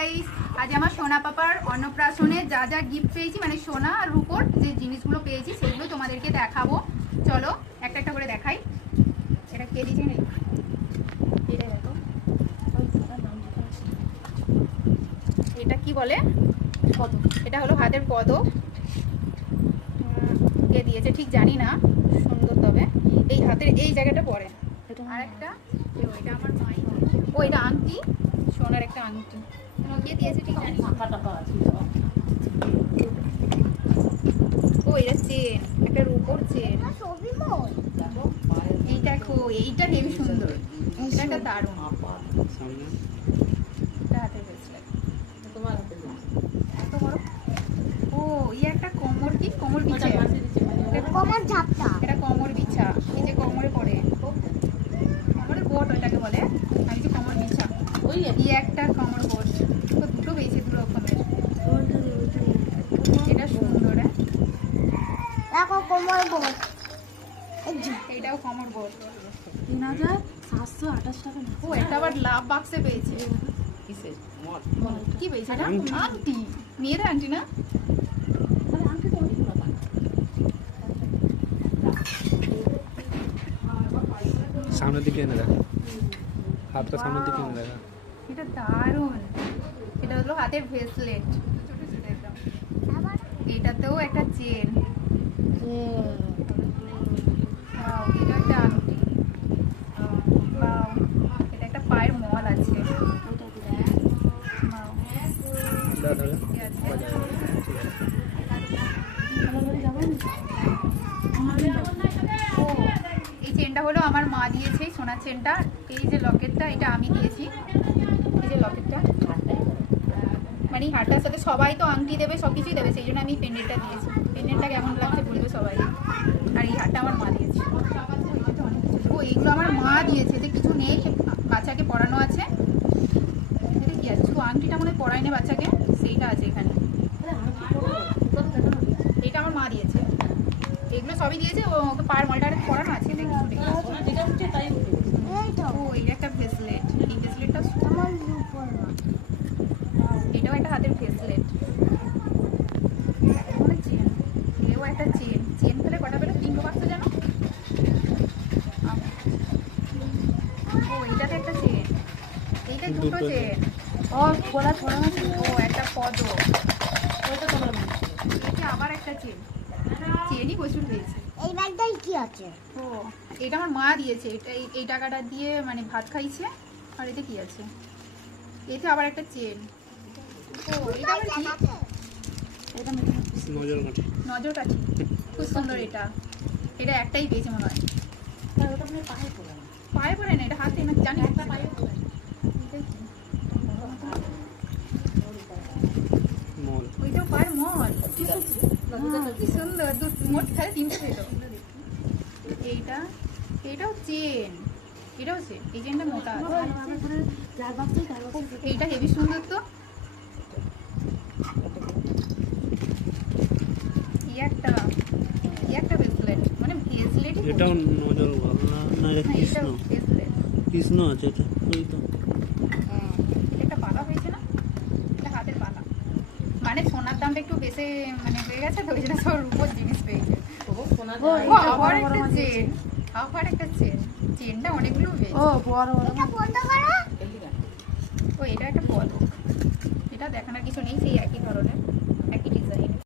Guys আজ আমার সোনা পাপার অন্নপ্রাশনে যা যা গিফট পেয়েছি মানে সোনা আর রূপোর যে জিনিসগুলো পেয়েছি সেগুলো তোমাদেরকে দেখাবো। চলো একটা একটা করে দেখাই। এটা কে দিয়েছে? এটা কি বলে? কত এটা হলো হাতের পদক। কে দিয়েছে ঠিক জানি না। সুন্দর তবে। এই হাতের এই জায়গাটা পরে। আর একটা এটা আমার মাই ও এটা আংটি? সোনার একটা আংটি। কে দিয়েছে ঠিক আছে? ও এটা চেন একটা রূপোর চেন। এইটা দেখো এইটা হেবি সুন্দর। এটা একটা দারুণ। এটা। তোমার হাতে এত বড়? ও এই একটা কোমর কি? কোমর বিছে। কমর ঝাপটা। এটা কোমর বিছা এই যে কোমরে পড়ে কোমরের বোট ওইটাকে বলে আমি যে কোমর বিছা ওই আর এই একটা কোমর বোট তো দুটো পেয়েছি দু রকমের এটা সুন্দর হ্যাঁ দেখো কোমর বোট এইটাও কোমর বোট তিন হাজার সাতশো আঠাশ টাকা ও এটা আবার লাভ বাক্সে পেয়েছে। কিসের? কি পেয়েছে এটা? আংটি মেয়ের আংটি না? সামনের দিকে এনে দেখা হাতটা সামনের দিকে এনে দেখা এটা দারুণ। এটা হলো হাতের ব্রেসলেট ছোট ছোট একদম এটাতেও একটা চেন এই চেনটা হলো আমার মা দিয়েছে সোনার চেনটা। এই যে লকেটটা, এটা আমি দিয়েছি। এই যে লকেটটা। মানে হারটার সাথে সবাই তো আংটি দেবে সব কিছুই দেবে, সেই জন্য আমি পেন্ডেন্টটা দিয়েছি। পেন্ডেন্টটা কেমন লাগছে বলবে সবাই। আর এই হারটা আমার মা দিয়েছে। ও, এইগুলো আমার মা দিয়েছে যে কিছু নেই বাচ্চাকে পড়ানো আছে। এটা কি আছে? শুধু আংটিটা মনে পড়ায় না বাচ্চাকে, সেইটা আছে এখানে। এইটা আমার মা দিয়েছে। এগুলো সবই দিয়েছে ওকে পার মলটা পড়ানো আছে এটা কিছু নেই। যেটা উঠছে তাই উঠে এই তো ও এই একটা ব্রেসলেট এই ব্রেসলেটটা আমার উপর এটাও একটা হাতের ব্রেসলেট মানে চেন এও একটা চেন চেন ফেলে কটা পেলে তিনটে বাচ্চা জানো ও এইটাতে একটা চেন এইটা দুটো চেন ও গোলা ও একটা পদক ওইটা তোমার এটা আবার একটা চেন চেনই প্রচুর পেয়েছে এই ব্যাগটাই কি আছে? ও এটা আমার মা দিয়েছে। এটা এই- এই টাকাটা দিয়ে মানে ভাত খাইছে। আর এতে কি আছে? এতে আবার একটা চেন ও এটা আবার কি? এটা নজর কাঠি খুব সুন্দর এটা। এটা একটাই পেয়েছে মনে হয়। ওটা পায়ে পড়ে না কি? সুন্দর মোট এইটা এটাও চেন এটাও চেন এই চেনটা মোটা এইটা হেভি সুন্দর তো একটা একটা ব্রেসলেট মানে ব্রেসলেট এটাও নজর ভালো না না এটা কৃষ্ণ এটাও ব্রেসলেট কৃষ্ণ আছে এটা ওই তো। একটা পালা হয়েছে না? এটা হাতের পালা। মানে সোনার দামটা একটু বেশি মানে হয়ে গেছে তো ওই জন্য সব রূপোর জিনিস পেয়েছে। ও আবার একটা চেন আবার একটা চেন চেনটা অনেকগুলো পেয়েছে। ও বড় বড় এটা বন্ধ করো। ও এটা একটা পদক এটা দেখানোর কিছু নেই সেই একই ধরনের